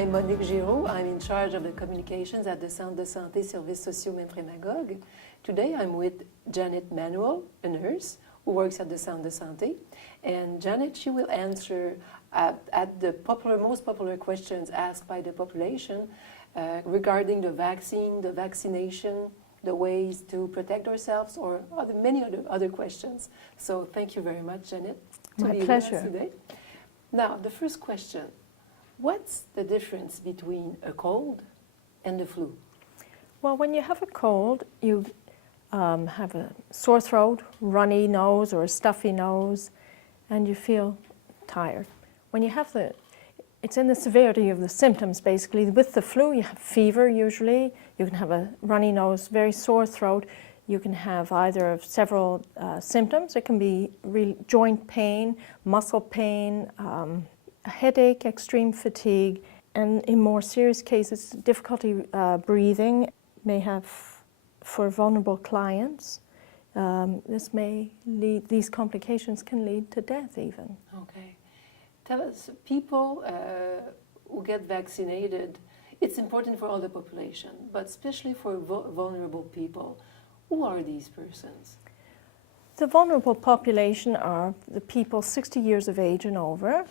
I'm Monique Giraud. I'm in charge of the communications at the Centre de Santé Services Sociaux Memphremagog. Today I'm with Janet Manuel, a nurse who works at the Centre de Santé. And Janet, she will answer at the most popular questions asked by the population regarding the vaccine, the vaccination, the ways to protect ourselves, or many other questions. So thank you very much, Janet, to My be pleasure. with us today. Now, the first question. What's the difference between a cold and the flu? Well, when you have a cold, you have a sore throat, runny nose or a stuffy nose, and you feel tired. When you have it's in the severity of the symptoms, basically. With the flu, you have fever usually. You can have a runny nose, very sore throat. You can have either of several symptoms. It can be joint pain, muscle pain, a headache, extreme fatigue, and in more serious cases, difficulty breathing. May have, for vulnerable clients, these complications can lead to death even. Okay. Tell us, people who get vaccinated, it's important for all the population, but especially for vulnerable people. Who are these persons? The vulnerable population are the people 60 years of age and over,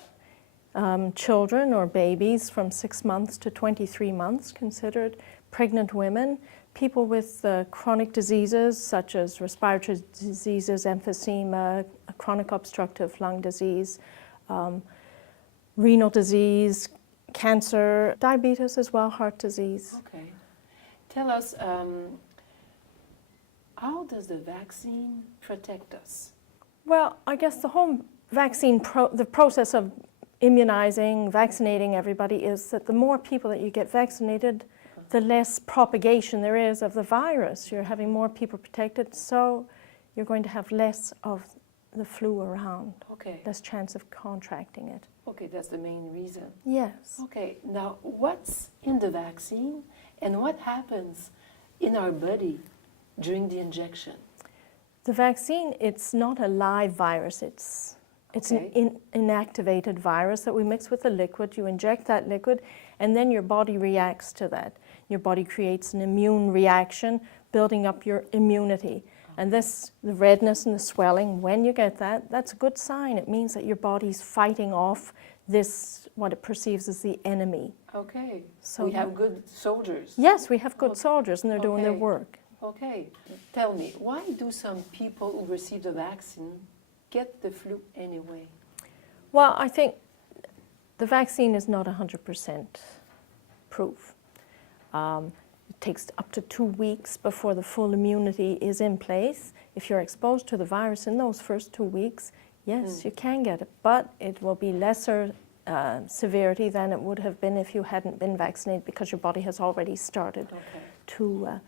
children or babies from 6 months to 23 months considered, pregnant women, people with chronic diseases such as respiratory diseases, emphysema, chronic obstructive lung disease, renal disease, cancer, diabetes as well, heart disease. Okay. Tell us, how does the vaccine protect us? Well, I guess the whole vaccine, the process of immunizing, vaccinating everybody is that the more people that you get vaccinated, the less propagation there is of the virus. You're having more people protected, so you're going to have less of the flu around. Okay. Less chance of contracting it. Okay, that's the main reason. Yes. Okay, now what's in the vaccine and what happens in our body during the injection? The vaccine, it's not a live virus. It's an inactivated virus that we mix with a liquid. You inject that liquid, and then your body reacts to that. Your body creates an immune reaction, building up your immunity. And the redness and the swelling, when you get that, that's a good sign. It means that your body's fighting off what it perceives as the enemy. Okay, So we have good soldiers. Yes, we have good soldiers, and they're doing their Okay. work. Okay, tell me, why do some people who receive the vaccine get the flu anyway? Well, I think the vaccine is not 100% proof. It takes up to 2 weeks before the full immunity is in place. If you're exposed to the virus in those first 2 weeks, yes, you can get it, but it will be lesser severity than it would have been if you hadn't been vaccinated, because your body has already started to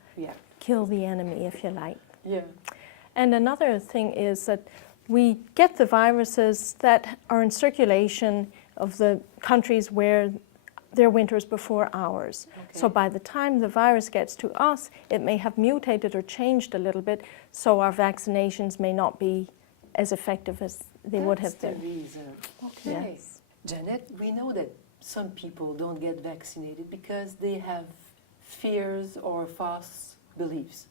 kill the enemy, if you like. Yeah. And another thing is that we get the viruses that are in circulation of the countries where their winters before ours. Okay. So by the time the virus gets to us, it may have mutated or changed a little bit, so our vaccinations may not be as effective as they would have been. That's the reason. Okay. Yes. Janet, we know that some people don't get vaccinated because they have fears or false beliefs.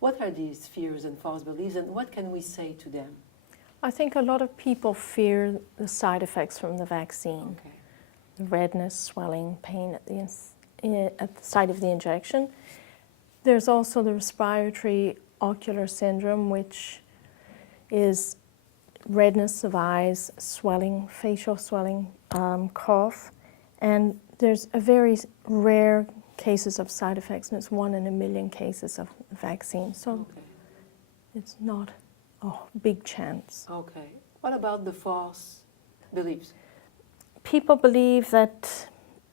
What are these fears and false beliefs, and what can we say to them? I think a lot of people fear the side effects from the vaccine. Okay. The redness, swelling, pain at the site of the injection. There's also the respiratory ocular syndrome, which is redness of eyes, swelling, facial swelling, cough. And there's a very rare cases of side effects, and it's 1 in a million cases of vaccine. So it's not a big chance. Okay. What about the false beliefs? People believe that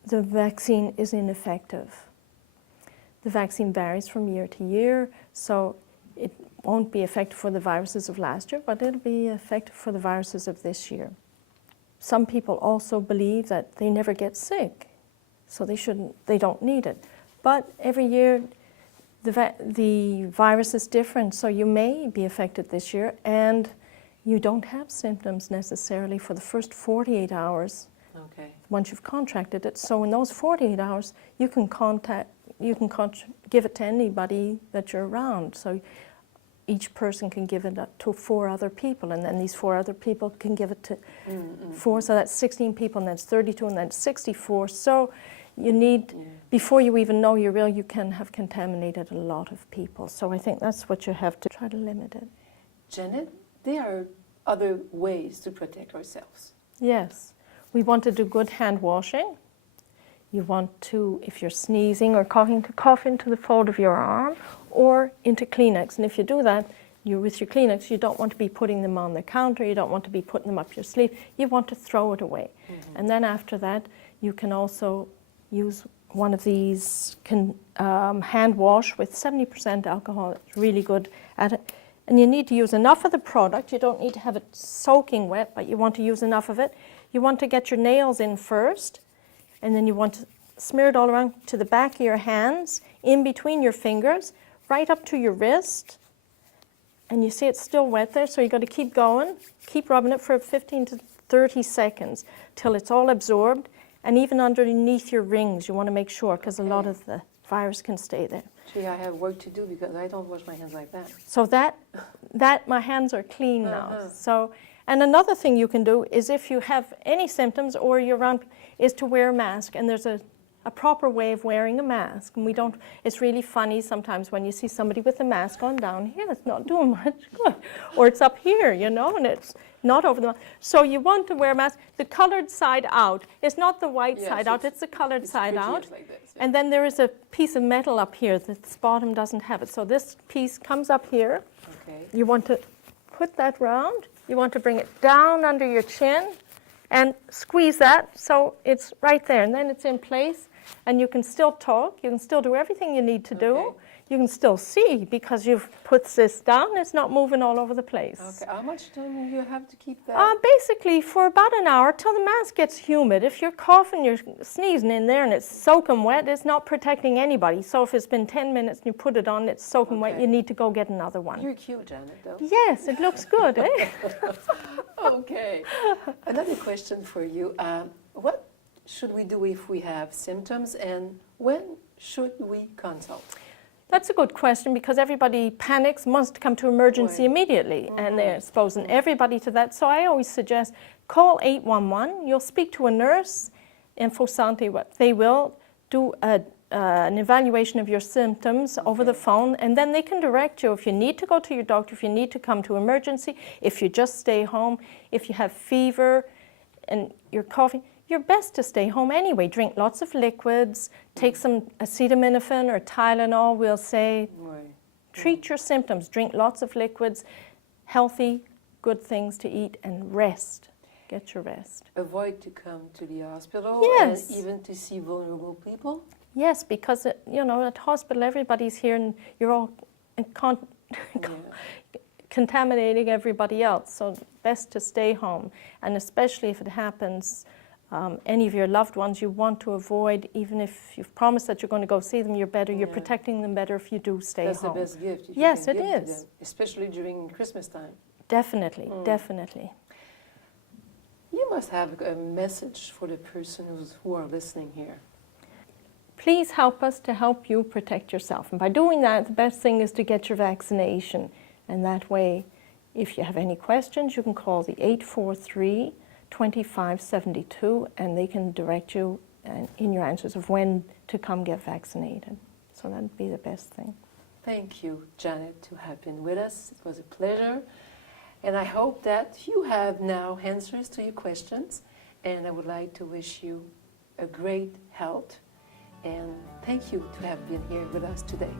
the vaccine is ineffective. The vaccine varies from year to year, so it won't be effective for the viruses of last year, but it'll be effective for the viruses of this year. Some people also believe that they never get sick, so they don't need it. But every year the virus is different, so you may be affected this year and you don't have symptoms necessarily for the first 48 hours Okay. once you've contracted it. So in those 48 hours, you can give it to anybody that you're around. So each person can give it to 4 other people, and then these 4 other people can give it to 4. So that's 16 people, and that's 32, and that's 64. So you need, before you even know you're ill, you can have contaminated a lot of people. So I think that's what you have to try to limit it. Janet, there are other ways to protect ourselves. Yes. We want to do good hand washing. You want to, if you're sneezing or coughing, to cough into the fold of your arm or into Kleenex. And if you do that, with your Kleenex, you don't want to be putting them on the counter. You don't want to be putting them up your sleeve. You want to throw it away. And then after that, you can also use one of these hand wash with 70% alcohol. It's really good at it. And you need to use enough of the product. You don't need to have it soaking wet, but you want to use enough of it. You want to get your nails in first, and then you want to smear it all around to the back of your hands, in between your fingers, right up to your wrist. And you see it's still wet there, so you've got to keep going, keep rubbing it for 15 to 30 seconds till it's all absorbed. And even underneath your rings, you want to make sure, because a lot of the virus can stay there. Gee, I have work to do because I don't wash my hands like that. So that my hands are clean now. So, and another thing you can do is if you have any symptoms or you're around, is to wear a mask. And there's a proper way of wearing a mask. And we don't, it's really funny sometimes when you see somebody with a mask on down here, it's not doing much good. Or it's up here, you know, and it's not over the mouth. So you want to wear a mask, the colored side out. It's not the white side out, it's the colored side out. Like this, And then there is a piece of metal up here that the bottom doesn't have it. So this piece comes up here. Okay. You want to put that round. You want to bring it down under your chin and squeeze that so it's right there. And then it's in place and you can still talk. You can still do everything you need to do. Okay. You can still see because you've put this down. It's not moving all over the place. Okay. How much time do you have to keep that? Basically for about an hour till the mask gets humid. If you're coughing, you're sneezing in there and it's soaking wet, it's not protecting anybody. So if it's been 10 minutes and you put it on, it's soaking wet, you need to go get another one. You're cute, Janet, though. Yes, it looks good, eh? Okay. Another question for you. What should we do if we have symptoms, and when should we consult? That's a good question because everybody panics, must come to emergency immediately, and they're exposing everybody to that. So I always suggest call 811. You'll speak to a nurse, Info Santé. They will do an evaluation of your symptoms over the phone, and then they can direct you if you need to go to your doctor, if you need to come to emergency, if you just stay home, if you have fever and you're coughing. You're best to stay home anyway. Drink lots of liquids, take some acetaminophen or Tylenol, we'll say. Treat your symptoms, drink lots of liquids, healthy, good things to eat, and rest. Get your rest. Avoid to come to the hospital and even to see vulnerable people? Yes, because, you know, at hospital everybody's here and you're all contaminating everybody else. So best to stay home. And especially if it happens, any of your loved ones you want to avoid, even if you've promised that you're going to go see them, you're better. You're protecting them better if you do stay home. That's the best gift. Yes, it is. is. Them, especially during Christmas time. Definitely, definitely. You must have a message for the person who are listening here. Please help us to help you protect yourself. And by doing that, the best thing is to get your vaccination. And that way, if you have any questions, you can call the 843-2572 and they can direct you in your answers of when to come get vaccinated. So that would be the best thing. Thank you, Janet, to have been with us. It was a pleasure. And I hope that you have now answers to your questions. And I would like to wish you a great health. And thank you to have been here with us today.